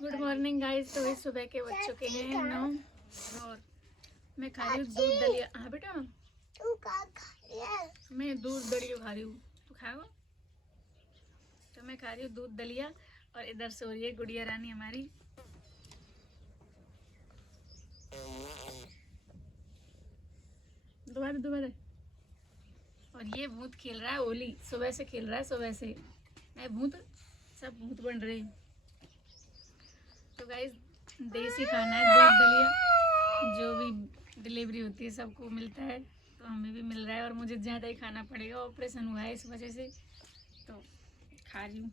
Good morning guys. तो इस सुबह के बज चुके हैं 9 और मैं खा रही हूँ दूध दलिया। हाँ बेटा, तू क्या खा रही है? मैं दूध दलिया खा रही हूँ। तू खाओ? तो मैं खा रही हूँ दूध दलिया और इधर सो रही है गुड़िया रानी हमारी। दोबारा दोबारा। और ये भूत खेल रहा है होली, सुबह से खेल रहा है, सुबह से। मैं भूत, सब भूत बन रहे हैं। तो गाइस देसी खाना है दूध दलिया, जो भी डिलीवरी होती है सबको मिलता है, तो हमें भी मिल रहा है और मुझे ज़्यादा ही खाना पड़ेगा, ऑपरेशन हुआ है इस वजह से, तो खा रही हूँ।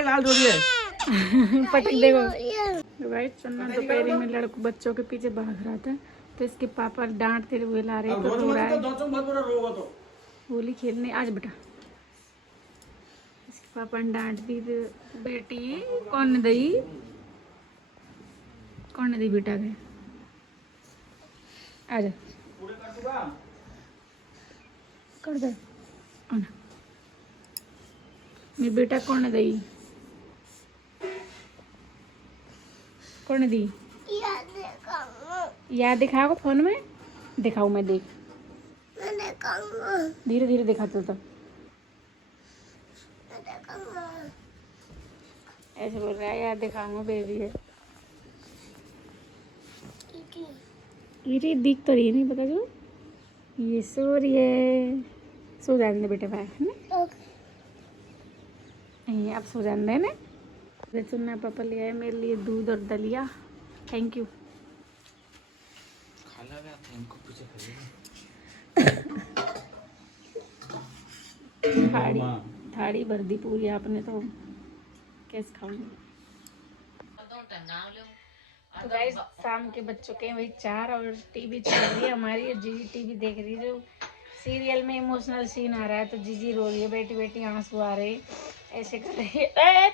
लाल रोटी है। पटक देखो। तो गाइस चन्ना दोपहर में लड़कों बच्चों के पीछे भाग रहा था, तो इसके पापा डांटते हुए ला रहे तो रो रहा है होली खेलने आज बेटा। इसके पापा ने डांट दी तो बेटी कौन दी बेटा के आजा कर दे आना। मेरी बेटा कौन दी याद दिखाओ फोन में, दिखाऊँ मैं? देख धीरे धीरे दिखाता तो ऐसे बोल रहा है यार दिखाऊंगा बेबी है। ये दिख तो रही नहीं, पता जो ये सो रही है। सो जाने दे बेटे भाई, है ना? नहीं अब सो जाने दे ना। चुन्ना पापा ले आए मेरे लिए दूध और दलिया। Thank you. थाड़ी थाड़ी भर दी पूरी आपने, तो कैसे खाऊंगी। तो गाइस शाम के बज चुके हैं वही 4 और टीवी चल रही है हमारी। जीजी टीवी देख रही है, जो सीरियल में इमोशनल सीन आ रहा है, तो जीजी रो रही है, बेटी बेटी आंसू आ रहे ऐसे कर रही है।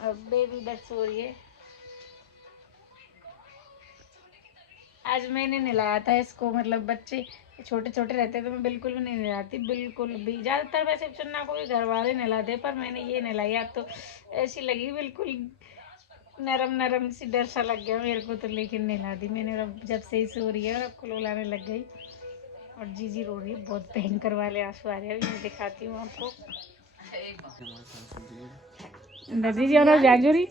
अब बेबी इधर सो रही है। आज मैंने नहलाया था इसको, मतलब बच्चे छोटे छोटे रहते तो मैं बिल्कुल भी नहीं नहलाती, बिल्कुल भी। ज़्यादातर वैसे चुन्ना को भी घर वाले नहलाते, पर मैंने ये नहलाई। अब तो ऐसी लगी बिल्कुल नरम नरम सी, डर सा लग गया मेरे को तो, लेकिन नहला दी मैंने। अब जब से ही सो रही है और अब कुलौलाने लग गई और जीजी रो रही है, बहुत भयंकर वाले आंसू आ रहे हैं। मैं दिखाती हूँ आपको। जीजी और जागजोरी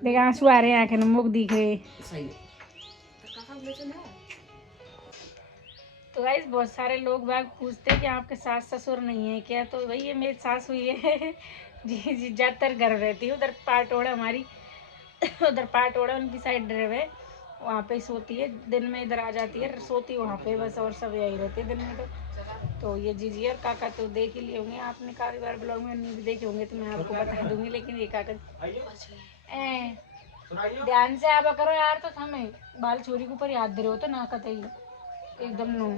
देख आंसू आ रहे हैं, आंखें में मुख दिख रहे। तो गाइस बहुत सारे लोग बाग पूछते हैं कि आपके सास ससुर नहीं है क्या, तो वही ये मेरी सास हुई है। जी जी ज़्यादातर घर रहती है, उधर पाटोड़ा हमारी उधर पाटोड़ा उनकी साइड ड्राइव है, वहाँ पे सोती है। दिन में इधर आ जाती है, सोती वहाँ पे बस, और सब यही रहते हैं दिन में। तो ये जीजी और काका तो देख ही लिए होंगे आपने, काफी बार ब्लॉग में नहीं भी देखे होंगे तो मैं आपको बता दूंगी। लेकिन ये काका ध्यान से आवा करो यार, तो हमें बाल छोरी के ऊपर याद दे रहे हो तो ना कतई एकदम नो।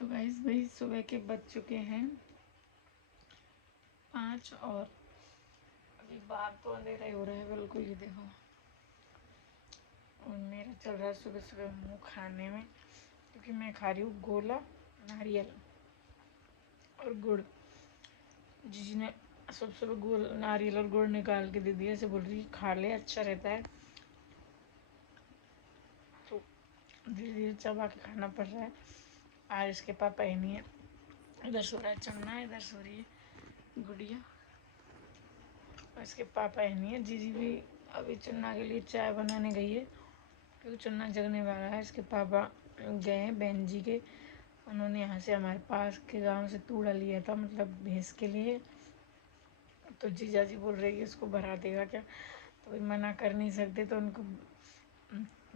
तो गाइस भाई सुबह के बज चुके हैं 5 और अभी बाहर तो अंधेरा ही हो रहा है बिल्कुल। ये देखो और मेरा चल रहा है सुबह सुबह मुंह खाने में, क्योंकि मैं खा रही हूँ गोला, नारियल और गुड़। जीजी ने सुबह सुबह गोल नारियल और गुड़ निकाल के दे दिया, ऐसे बोल रही खा ले अच्छा रहता है, तो धीरे धीरे चबा के खाना पड़ रहा है। आज इसके पापा ही नहीं है, इधर सो रहा है चन्ना, इधर सो रही है गुड़िया, और इसके पापा ही नहीं है। जीजी भी अभी चन्ना के लिए चाय बनाने गई है, क्योंकि चन्ना जगने वाला है। इसके पापा गए हैं बहन जी के, उन्होंने यहाँ से हमारे पास के गांव से तूड़ा लिया था, मतलब भैंस के लिए। तो जीजा जी बोल रहे कि इसको भरा देगा क्या, तो भी मना कर नहीं सकते, तो उनको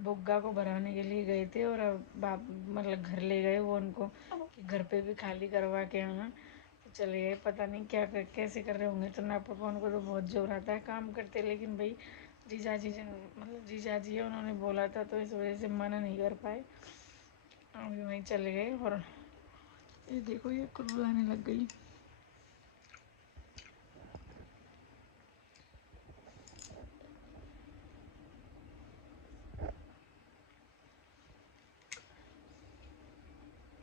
बुग्गा को भराने के लिए गए थे। और अब बाप मतलब घर ले गए वो उनको, कि घर पे भी खाली करवा के आना, तो चले गए। पता नहीं क्या कैसे कर रहे होंगे। तो ना पापा उनको तो बहुत जोर आता है काम करते, लेकिन भाई जीजा जी मतलब जीजा जी है, उन्होंने बोला था तो इस वजह से मना नहीं कर पाए, अभी वहीं चले गए। और ये देखो ये कुर्बाने लग गई।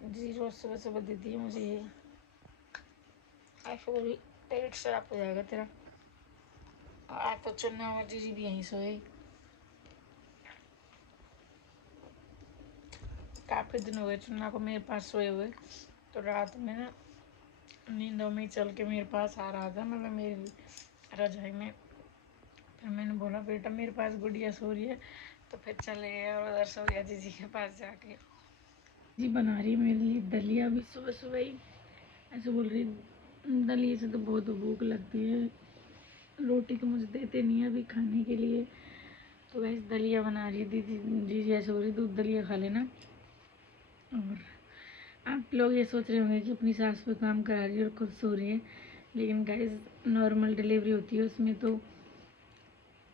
जी रोज सुबह सुबह देती है मुझे ये। ऐसे भी पेट साफ हो जाएगा तेरा। आज तो चुन्ना और जीजी भी यहीं सोए। काफ़ी दिन हो गए चुन्ना को मेरे पास सोए हुए, तो रात में ना नींदों में चल के मेरे पास आ रहा था, मतलब मेरी रजाई में। फिर मैंने बोला बेटा मेरे पास गुड़िया सो रही है, तो फिर चले गए और उधर सो गया जीजी के पास जाके। जी बना रही है मेरे लिए दलिया अभी सुबह सुबह ही। ऐसे बोल रही दलिया से तो बहुत भूख लगती है, रोटी तो मुझे देते नहीं है अभी खाने के लिए, तो वैसे दलिया बना रही है दीदी। जीजी ऐसे बोल रही दूध दलिया खा लेना। और आप लोग ये सोच रहे होंगे कि अपनी सास पे काम करा रही है और खुद सो रही है, लेकिन गाइस नॉर्मल डिलीवरी होती है उसमें तो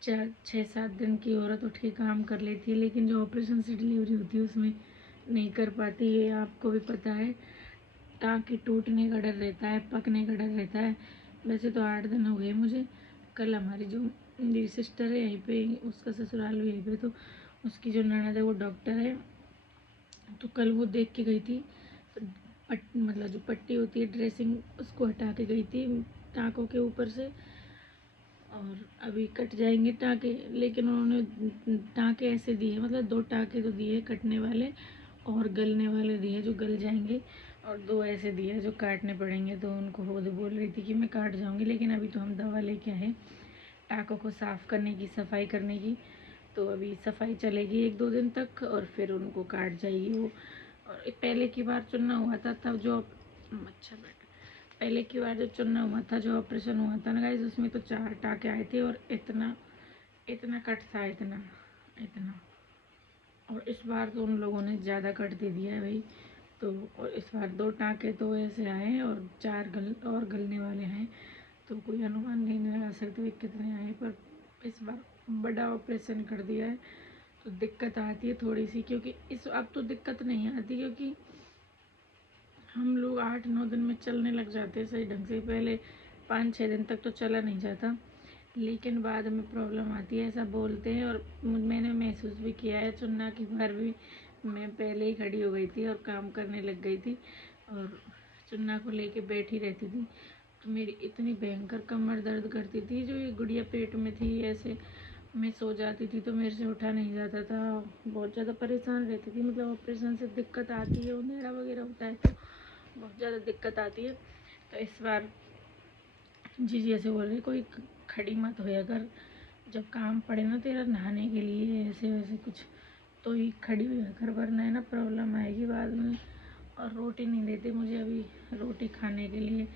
6-7 दिन की औरत उठ के काम कर लेती है, लेकिन जो ऑपरेशन से डिलीवरी होती है उसमें नहीं कर पाती है। आपको भी पता है टाँके टूटने का डर रहता है, पकने का डर रहता है। वैसे तो 8 दिन हो गए मुझे। कल हमारी जो मेरी सिस्टर है यहीं पे, उसका ससुराल भी यहीं पे, तो उसकी जो ननद है वो डॉक्टर है, तो कल वो देख के गई थी। मतलब जो पट्टी होती है ड्रेसिंग उसको हटा के गई थी टाँकों के ऊपर से, और अभी कट जाएंगे टाँके, लेकिन उन्होंने टाँके ऐसे दिए, मतलब 2 टाँके तो दिए कटने वाले और गलने वाले दिए जो गल जाएंगे, और 2 ऐसे दिए जो काटने पड़ेंगे। तो उनको खुद बोल रही थी कि मैं काट जाऊंगी, लेकिन अभी तो हम दवा लेके आए टाँकों को साफ़ करने की, सफाई करने की, तो अभी सफाई चलेगी 1-2 दिन तक और फिर उनको काट जाएगी वो। और पहले की बार चुनना हुआ था तब जो अच्छा बैठा पहले की बार जो चुनना हुआ था, जो ऑपरेशन हुआ था ना गाइस, उसमें तो 4 टाँके आए थे और इतना इतना कट था, इतना इतना। और इस बार तो उन लोगों ने ज़्यादा कट दे दिया है भाई। तो और इस बार 2 टाँके तो ऐसे आए हैं और 4 गलने वाले हैं, तो कोई अनुमान नहीं लगा सकते वे कितने आए, पर इस बार बड़ा ऑपरेशन कर दिया है तो दिक्कत आती है थोड़ी सी, क्योंकि इस अब तो दिक्कत नहीं आती क्योंकि हम लोग 8-9 दिन में चलने लग जाते हैं सही ढंग से। पहले 5-6 दिन तक तो चला नहीं जाता, लेकिन बाद में प्रॉब्लम आती है ऐसा बोलते हैं। और मैंने महसूस भी किया है, चुन्ना की बार भी मैं पहले ही खड़ी हो गई थी और काम करने लग गई थी और चुन्ना को लेके बैठी रहती थी, तो मेरी इतनी भयंकर कमर दर्द करती थी। जो ये गुड़िया पेट में थी, ऐसे मैं सो जाती थी तो मेरे से उठा नहीं जाता था, बहुत ज़्यादा परेशान रहती थी। मतलब ऑपरेशन से दिक्कत आती है, अंधेरा वगैरह होता है तो बहुत ज़्यादा दिक्कत आती है। तो इस बार जी ऐसे बोल रही कोई खड़ी मत होया कर, जब काम पड़े ना तेरा नहाने के लिए ऐसे वैसे कुछ, तो ही खड़ी होया कर, वरना है ना प्रॉब्लम आएगी बाद में। और रोटी नहीं देते मुझे अभी रोटी खाने के लिए,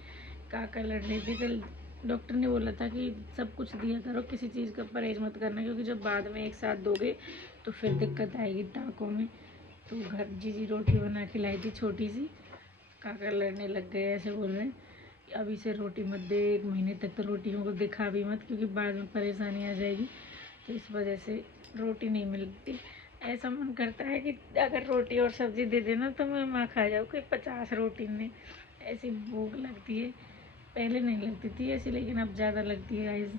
काका लड़ रही थी। कल डॉक्टर ने बोला था कि सब कुछ दिया करो, किसी चीज़ का परहेज मत करना, क्योंकि जब बाद में एक साथ दोगे तो फिर दिक्कत आएगी टाँकों में। तो घर जीजी रोटी बना के लाई थी छोटी सी, काका लड़ने लग गए, ऐसे बोल रहे हैं अभी से रोटी मत दे, 1 महीने तक तो रोटियों को दिखा भी मत, क्योंकि बाद में परेशानी आ जाएगी। तो इस वजह से रोटी नहीं मिलती। ऐसा मन करता है कि अगर रोटी और सब्ज़ी दे देना तो मैं माँ खा जाऊँ, कोई 50 रोटी में, ऐसी भूख लगती है। पहले नहीं लगती थी ऐसी, लेकिन अब ज़्यादा लगती है गाइस।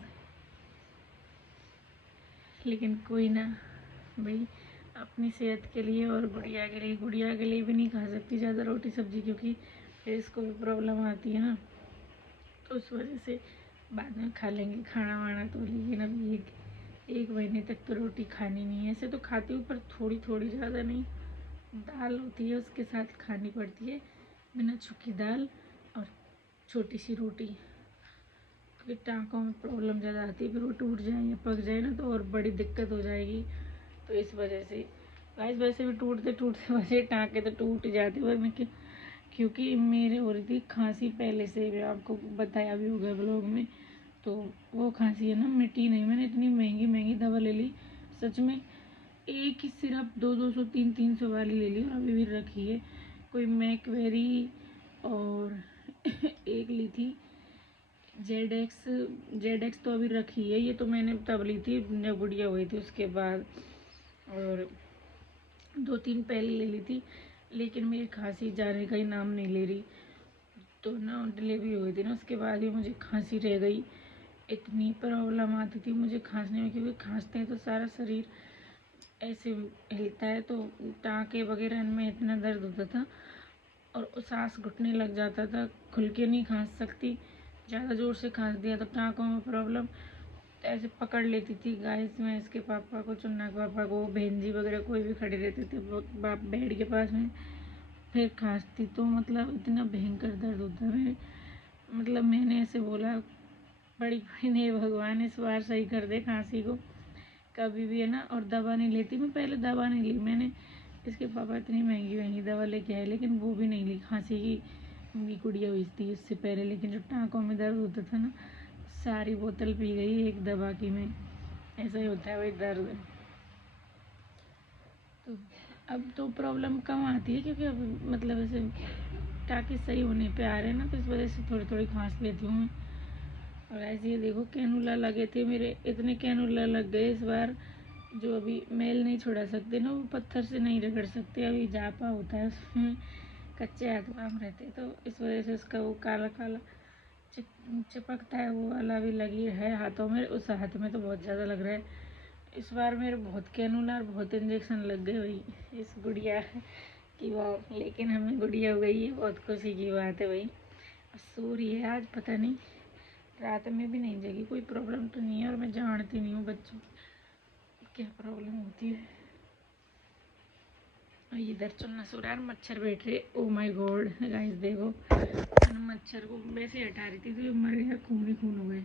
लेकिन कोई ना भाई, अपनी सेहत के लिए और गुड़िया के लिए भी नहीं खा सकती ज़्यादा रोटी सब्ज़ी, क्योंकि फिर इसको भी प्रॉब्लम आती है ना, तो उस वजह से बाद में खा लेंगे खाना वाना तो। लेकिन अभी एक महीने तक तो रोटी खानी नहीं है। ऐसे तो खाती हूँ पर थोड़ी थोड़ी, ज़्यादा नहीं। दाल होती है उसके साथ खानी पड़ती है, बिना सूखी दाल और छोटी सी रोटी, क्योंकि टाँकों में प्रॉब्लम ज़्यादा आती है, फिर वो टूट जाए या पक जाए ना तो और बड़ी दिक्कत हो जाएगी। तो इस वजह से गाइस, वैसे भी टूटते टूटते वैसे टाँके तो टूट जाते वरना क्योंकि मेरे हो रही थी खांसी पहले से, भी आपको बताया भी होगा ब्लॉग में, तो वो खांसी है ना मिटी नहीं। मैंने इतनी महंगी महंगी दवा ले ली, सच में एक ही सिरप 200-200 300-300 वाली ले ली और अभी भी रखी है। कोई मैकवेरी और एक ली थी जेड एक्स तो अभी रखी है। ये तो मैंने तब ली थी जब गुड़िया हुई थी उसके बाद, और 2-3 पहले ले ली थी, लेकिन मेरी खांसी जाने का ही नाम नहीं ले रही। तो ना डिलीवरी हुई थी ना, उसके बाद ही मुझे खांसी रह गई। इतनी प्रॉब्लम आती थी मुझे खांसने में, क्योंकि खांसते हैं तो सारा शरीर ऐसे हिलता है, तो टाँके वगैरह में इतना दर्द होता था। और सांस घुटने लग जाता था, खुल के नहीं खांस सकती, ज़्यादा ज़ोर से खांस दिया तो टाँकों में प्रॉब्लम। तो ऐसे पकड़ लेती थी गाइस मैं इसके पापा को, चुन्ना के पापा को, बहन जी वगैरह कोई भी खड़े रहते थे बाप बेड के पास में, फिर खांसती तो मतलब इतना भयंकर दर्द होता है। मतलब मैंने ऐसे बोला बड़ी बहन हे भगवान इस बार सही कर दे खांसी को कभी भी, है ना। और दवा नहीं लेती मैं, पहले दवा नहीं ली मैंने, इसके पापा इतनी महंगी महंगी दवा लेके आए लेकिन वो भी नहीं ली। खांसी की मेरी गुड़िया हुई थी इससे पहले, लेकिन जब टाँकों में दर्द होता था ना सारी बोतल पी गई एक दवा की मैं। ऐसा ही होता है भाई दर्द। तो अब तो प्रॉब्लम कम आती है क्योंकि अब मतलब ऐसे टाँके सही होने पे आ रहे हैं ना, तो इस वजह से थोड़ी थोड़ी खांस लेती हूँ मैं। और ऐसे ही देखो कैनुला लगे थे मेरे, इतने कैनुला लग गए इस बार जो अभी मेल नहीं छुड़ा सकते ना, वो पत्थर से नहीं रगड़ सकते, अभी जापा होता है उसमें, कच्चे हाथ काम रहते, तो इस वजह से उसका वो काला काला चिपकता है वो वाला भी लगी है हाथों में। उस हाथ में तो बहुत ज़्यादा लग रहा है इस बार मेरे, बहुत कैनुला और बहुत इंजेक्शन लग गए भाई इस गुड़िया की बार। लेकिन हमें गुड़िया हो गई है, बहुत खुशी की बात है भाई। सो रही है आज, पता नहीं रात में भी नहीं जगी, कोई प्रॉब्लम तो नहीं है, और मैं जानती नहीं हूँ बच्चों क्या प्रॉब्लम होती है। और इधर चुन्ना सो रहा है, मच्छर बैठ रहे, ओ माय गॉड गाइस देखो, मच्छर को वैसे हटा रही थी तो ये मर गया, खून ही खून हो गए।